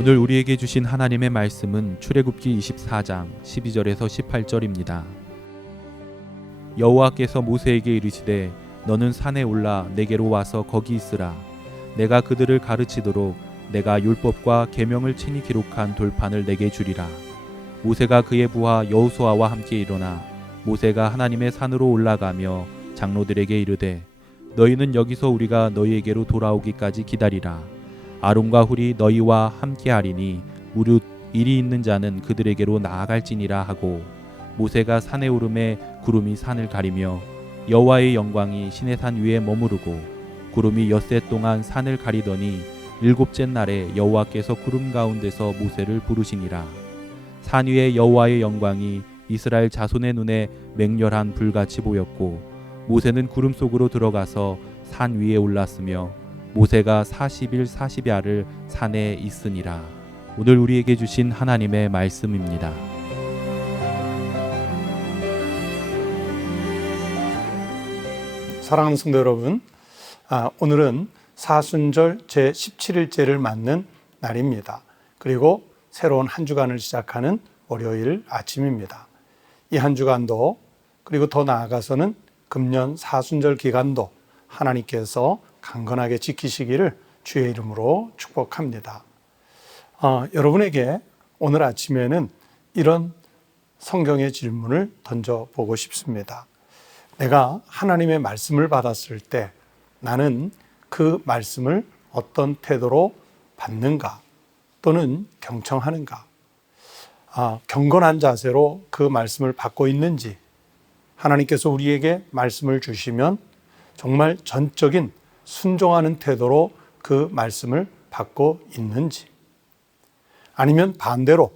오늘 우리에게 주신 하나님의 말씀은 출애굽기 24장 12절에서 18절입니다. 여호와께서 모세에게 이르시되 너는 산에 올라 내게로 와서 거기 있으라. 내가 그들을 가르치도록 내가 율법과 계명을 친히 기록한 돌판을 내게 주리라. 모세가 그의 부하 여호수아와 함께 일어나 모세가 하나님의 산으로 올라가며 장로들에게 이르되 너희는 여기서 우리가 너희에게로 돌아오기까지 기다리라. 아론과 훌이 너희와 함께하리니 무릇 일이 있는 자는 그들에게로 나아갈지니라 하고, 모세가 산에 오르매 구름이 산을 가리며 여호와의 영광이 시내산 위에 머무르고 구름이 엿새 동안 산을 가리더니 일곱째 날에 여호와께서 구름 가운데서 모세를 부르시니라. 산 위에 여호와의 영광이 이스라엘 자손의 눈에 맹렬한 불같이 보였고, 모세는 구름 속으로 들어가서 산 위에 올랐으며 모세가 40일 40야를 산에 있으니라. 오늘 우리에게 주신 하나님의 말씀입니다. 사랑하는 성도 여러분, 오늘은 사순절 제17일째를 맞는 날입니다. 그리고 새로운 한 주간을 시작하는 월요일 아침입니다. 이 한 주간도, 그리고 더 나아가서는 금년 사순절 기간도 하나님께서 강건하게 지키시기를 주의 이름으로 축복합니다. 여러분에게 오늘 아침에는 이런 성경의 질문을 던져보고 싶습니다. 내가 하나님의 말씀을 받았을 때 나는 그 말씀을 어떤 태도로 받는가, 또는 경청하는가, 경건한 자세로 그 말씀을 받고 있는지, 하나님께서 우리에게 말씀을 주시면 정말 전적인 순종하는 태도로 그 말씀을 받고 있는지, 아니면 반대로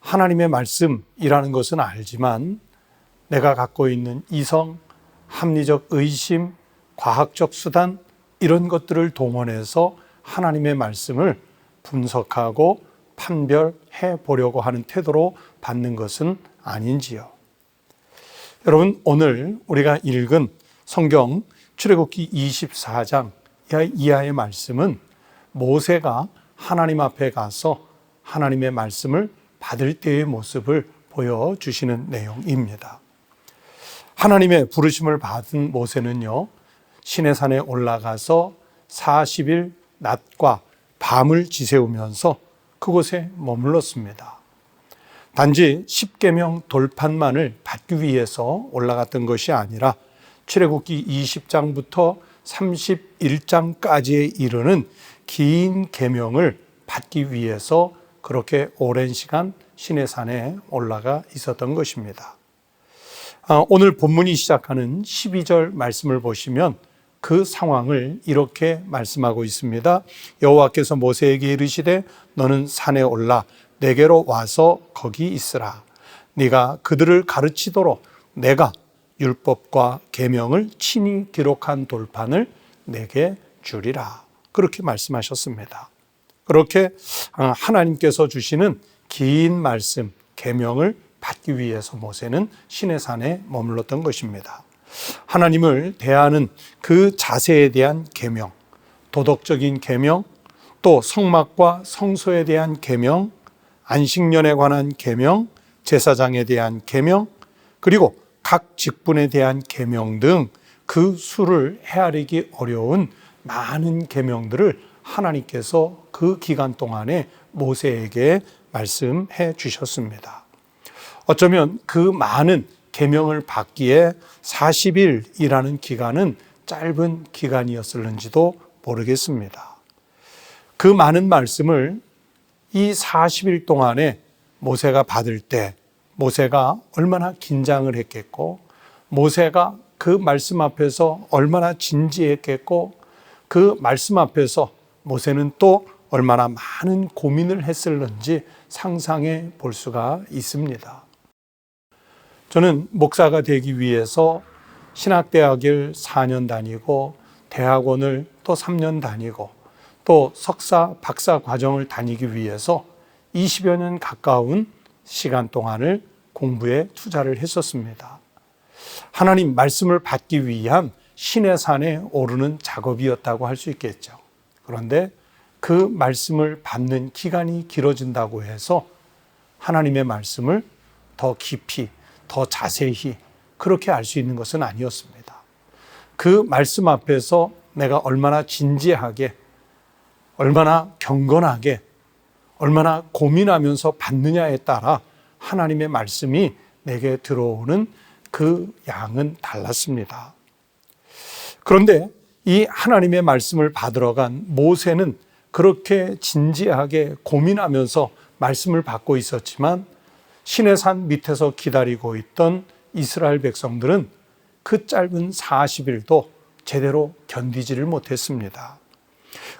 하나님의 말씀이라는 것은 알지만 내가 갖고 있는 이성, 합리적 의심, 과학적 수단, 이런 것들을 동원해서 하나님의 말씀을 분석하고 판별해 보려고 하는 태도로 받는 것은 아닌지요. 여러분, 오늘 우리가 읽은 성경 출애굽기 24장 이하의 말씀은 모세가 하나님 앞에 가서 하나님의 말씀을 받을 때의 모습을 보여주시는 내용입니다. 하나님의 부르심을 받은 모세는요, 시내산에 올라가서 40일 낮과 밤을 지새우면서 그곳에 머물렀습니다. 단지 십계명 돌판만을 받기 위해서 올라갔던 것이 아니라 출애굽기 20장부터 31장까지에 이르는 긴 계명을 받기 위해서 그렇게 오랜 시간 시내산에 올라가 있었던 것입니다. 오늘 본문이 시작하는 12절 말씀을 보시면 그 상황을 이렇게 말씀하고 있습니다. 여호와께서 모세에게 이르시되 너는 산에 올라 내게로 와서 거기 있으라. 네가 그들을 가르치도록 내가 율법과 계명을 친히 기록한 돌판을 내게 주리라. 그렇게 말씀하셨습니다. 그렇게 하나님께서 주시는 긴 말씀, 계명을 받기 위해서 모세는 시내산에 머물렀던 것입니다. 하나님을 대하는 그 자세에 대한 계명, 도덕적인 계명, 또 성막과 성소에 대한 계명, 안식년에 관한 계명, 제사장에 대한 계명, 그리고 각 직분에 대한 계명 등 그 수를 헤아리기 어려운 많은 계명들을 하나님께서 그 기간 동안에 모세에게 말씀해 주셨습니다. 어쩌면 그 많은 계명을 받기에 40일이라는 기간은 짧은 기간이었을는지도 모르겠습니다. 그 많은 말씀을 이 40일 동안에 모세가 받을 때 모세가 얼마나 긴장을 했겠고, 모세가 그 말씀 앞에서 얼마나 진지했겠고, 그 말씀 앞에서 모세는 또 얼마나 많은 고민을 했을는지 상상해 볼 수가 있습니다. 저는 목사가 되기 위해서 신학대학을 4년 다니고 대학원을 또 3년 다니고 또 석사, 박사 과정을 다니기 위해서 20여 년 가까운 시간 동안을 공부에 투자를 했었습니다. 하나님 말씀을 받기 위한 시내산에 오르는 작업이었다고 할 수 있겠죠. 그런데 그 말씀을 받는 기간이 길어진다고 해서 하나님의 말씀을 더 깊이, 더 자세히 그렇게 알 수 있는 것은 아니었습니다. 그 말씀 앞에서 내가 얼마나 진지하게, 얼마나 경건하게, 얼마나 고민하면서 받느냐에 따라 하나님의 말씀이 내게 들어오는 그 양은 달랐습니다. 그런데 이 하나님의 말씀을 받으러 간 모세는 그렇게 진지하게 고민하면서 말씀을 받고 있었지만 시내산 밑에서 기다리고 있던 이스라엘 백성들은 그 짧은 40일도 제대로 견디지를 못했습니다.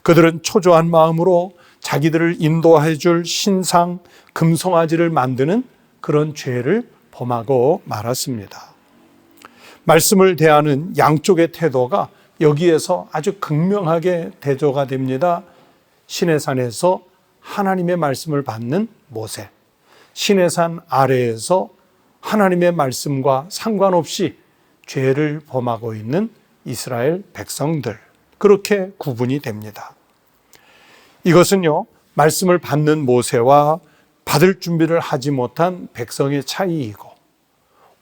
그들은 초조한 마음으로 자기들을 인도해 줄 신상 금송아지를 만드는 그런 죄를 범하고 말았습니다. 말씀을 대하는 양쪽의 태도가 여기에서 아주 극명하게 대조가 됩니다. 시내산에서 하나님의 말씀을 받는 모세, 시내산 아래에서 하나님의 말씀과 상관없이 죄를 범하고 있는 이스라엘 백성들, 그렇게 구분이 됩니다. 이것은요, 말씀을 받는 모세와 받을 준비를 하지 못한 백성의 차이이고,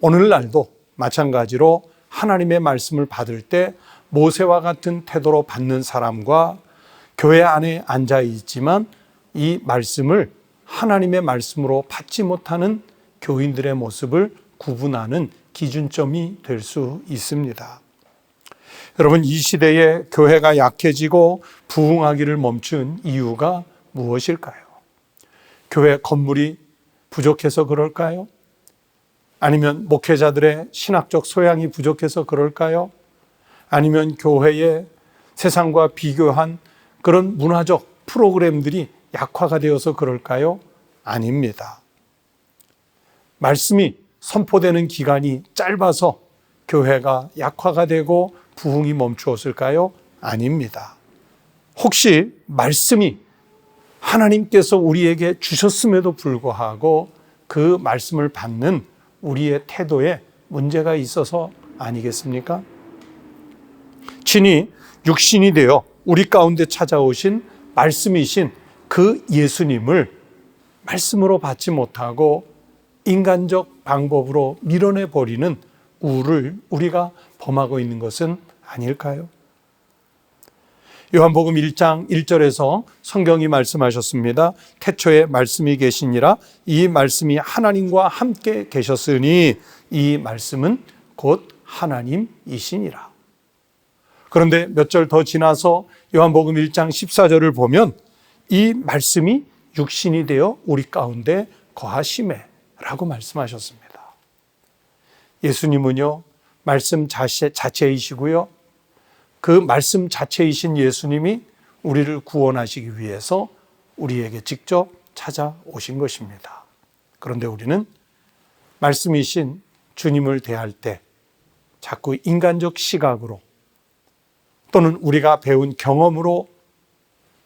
오늘날도 마찬가지로 하나님의 말씀을 받을 때 모세와 같은 태도로 받는 사람과 교회 안에 앉아 있지만 이 말씀을 하나님의 말씀으로 받지 못하는 교인들의 모습을 구분하는 기준점이 될 수 있습니다. 여러분, 이 시대에 교회가 약해지고 부흥하기를 멈춘 이유가 무엇일까요? 교회 건물이 부족해서 그럴까요? 아니면 목회자들의 신학적 소양이 부족해서 그럴까요? 아니면 교회의 세상과 비교한 그런 문화적 프로그램들이 약화가 되어서 그럴까요? 아닙니다. 말씀이 선포되는 기간이 짧아서 교회가 약화가 되고 부흥이 멈추었을까요? 아닙니다. 혹시 말씀이 하나님께서 우리에게 주셨음에도 불구하고 그 말씀을 받는 우리의 태도에 문제가 있어서 아니겠습니까? 친히 육신이 되어 우리 가운데 찾아오신 말씀이신 그 예수님을 말씀으로 받지 못하고 인간적 방법으로 밀어내버리는 우를 우리가 범하고 있는 것은 아닐까요? 요한복음 1장 1절에서 성경이 말씀하셨습니다. 태초에 말씀이 계시니라. 이 말씀이 하나님과 함께 계셨으니 이 말씀은 곧 하나님이시니라. 그런데 몇 절 더 지나서 요한복음 1장 14절을 보면 이 말씀이 육신이 되어 우리 가운데 거하시매 라고 말씀하셨습니다. 예수님은요, 말씀 자체이시고요, 그 말씀 자체이신 예수님이 우리를 구원하시기 위해서 우리에게 직접 찾아오신 것입니다. 그런데 우리는 말씀이신 주님을 대할 때 자꾸 인간적 시각으로 또는 우리가 배운 경험으로,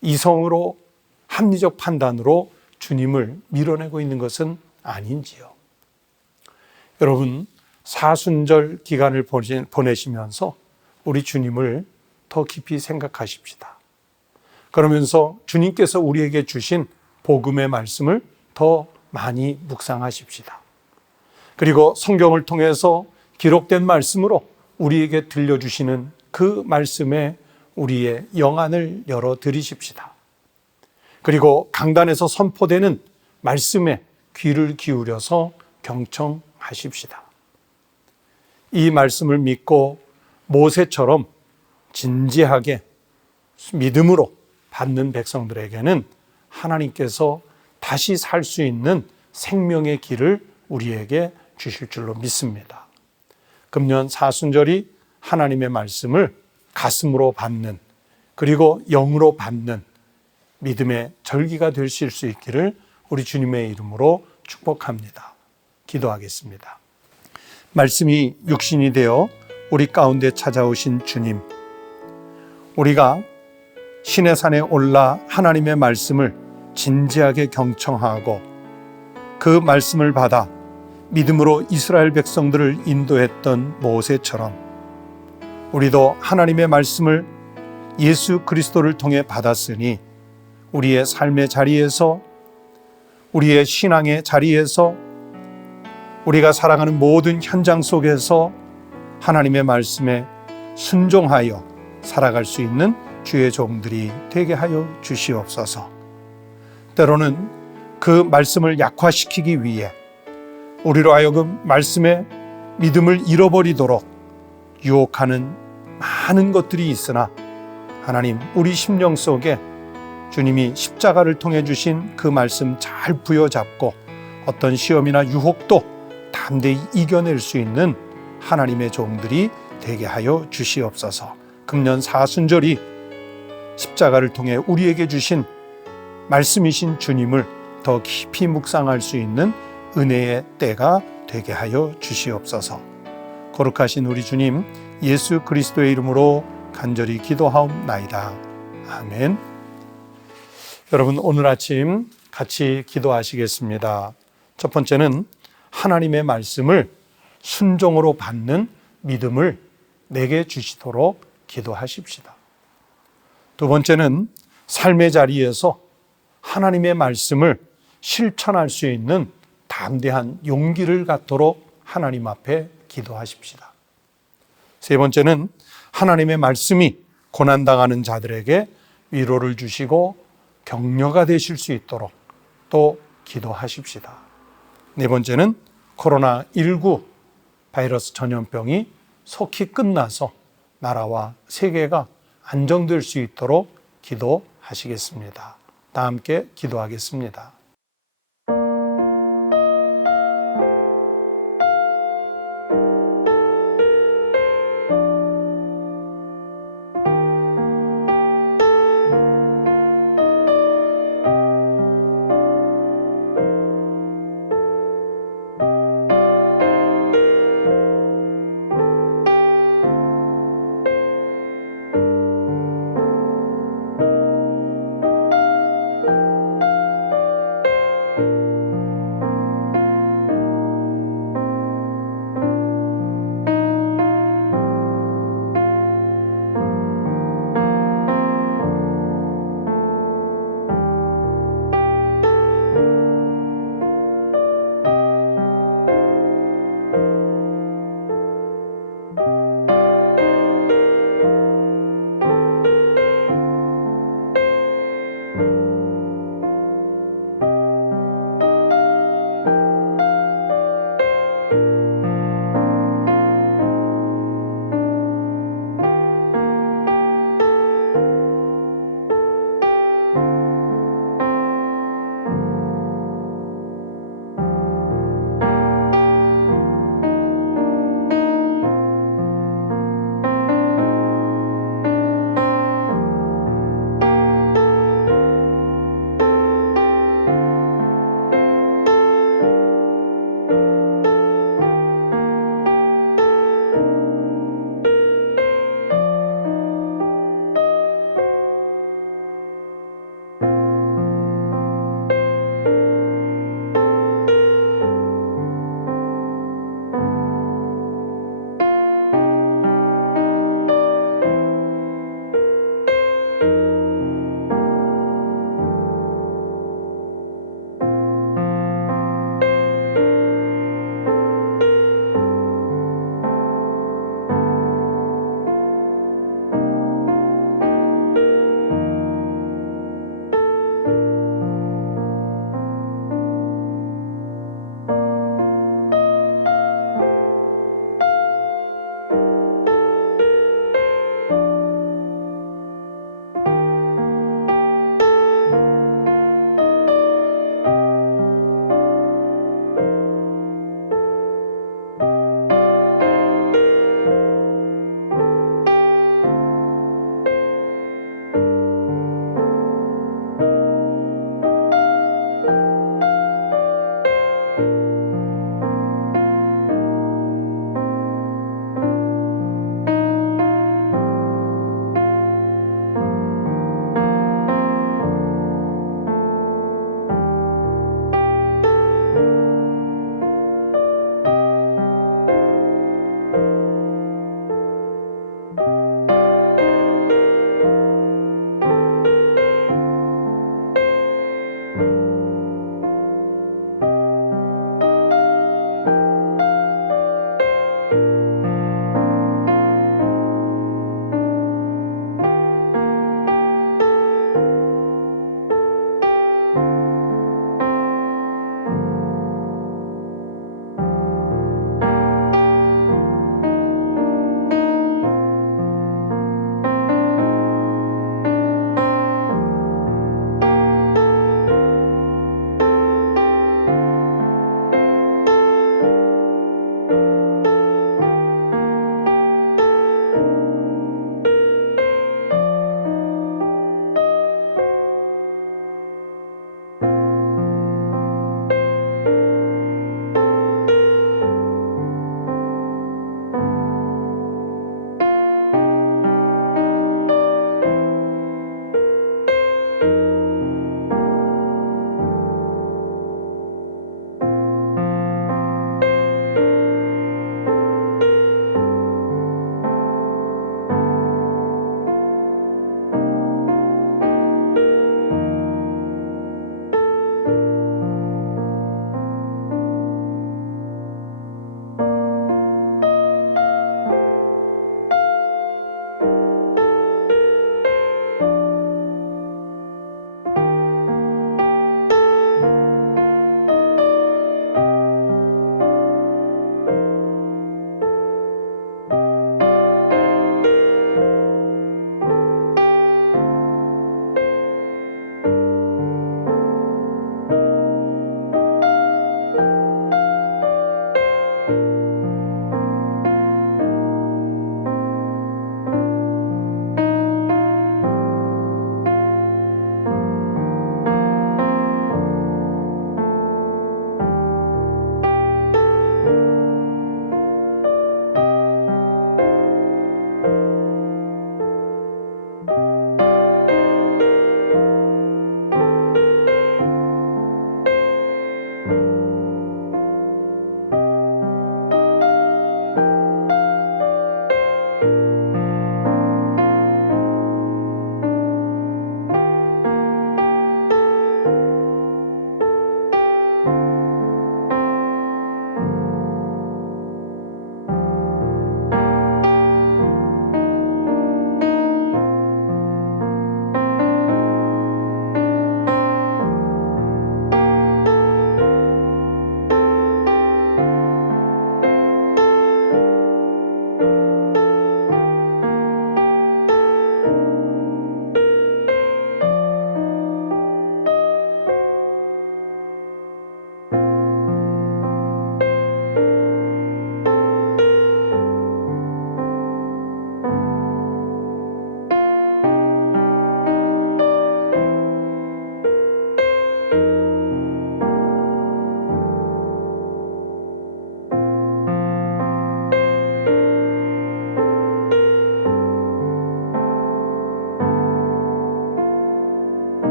이성으로, 합리적 판단으로 주님을 밀어내고 있는 것은 아닌지요. 여러분, 사순절 기간을 보내시면서 우리 주님을 더 깊이 생각하십시다. 그러면서 주님께서 우리에게 주신 복음의 말씀을 더 많이 묵상하십시다. 그리고 성경을 통해서 기록된 말씀으로 우리에게 들려주시는 그 말씀에 우리의 영안을 열어드리십시다. 그리고 강단에서 선포되는 말씀에 귀를 기울여서 경청하십시다. 이 말씀을 믿고 모세처럼 진지하게 믿음으로 받는 백성들에게는 하나님께서 다시 살 수 있는 생명의 길을 우리에게 주실 줄로 믿습니다. 금년 사순절이 하나님의 말씀을 가슴으로 받는, 그리고 영으로 받는 믿음의 절기가 되실 수 있기를 우리 주님의 이름으로 축복합니다. 기도하겠습니다. 말씀이 육신이 되어 우리 가운데 찾아오신 주님, 우리가 시내산에 올라 하나님의 말씀을 진지하게 경청하고 그 말씀을 받아 믿음으로 이스라엘 백성들을 인도했던 모세처럼 우리도 하나님의 말씀을 예수 그리스도를 통해 받았으니 우리의 삶의 자리에서, 우리의 신앙의 자리에서, 우리가 살아가는 모든 현장 속에서 하나님의 말씀에 순종하여 살아갈 수 있는 주의 종들이 되게 하여 주시옵소서. 때로는 그 말씀을 약화시키기 위해 우리로 하여금 말씀에 믿음을 잃어버리도록 유혹하는 많은 것들이 있으나, 하나님, 우리 심령 속에 주님이 십자가를 통해 주신 그 말씀 잘 부여잡고 어떤 시험이나 유혹도 담대히 이겨낼 수 있는 하나님의 종들이 되게 하여 주시옵소서. 금년 사순절이 십자가를 통해 우리에게 주신 말씀이신 주님을 더 깊이 묵상할 수 있는 은혜의 때가 되게 하여 주시옵소서. 거룩하신 우리 주님 예수 그리스도의 이름으로 간절히 기도하옵나이다. 아멘. 여러분, 오늘 아침 같이 기도하시겠습니다. 첫 번째는 하나님의 말씀을 순종으로 받는 믿음을 내게 주시도록 기도하십시다. 두 번째는 삶의 자리에서 하나님의 말씀을 실천할 수 있는 담대한 용기를 갖도록 하나님 앞에 기도하십시다. 세 번째는 하나님의 말씀이 고난당하는 자들에게 위로를 주시고 격려가 되실 수 있도록 또 기도하십시다. 네 번째는 코로나19 바이러스 전염병이 속히 끝나서 나라와 세계가 안정될 수 있도록 기도하시겠습니다. 다 함께 기도하겠습니다.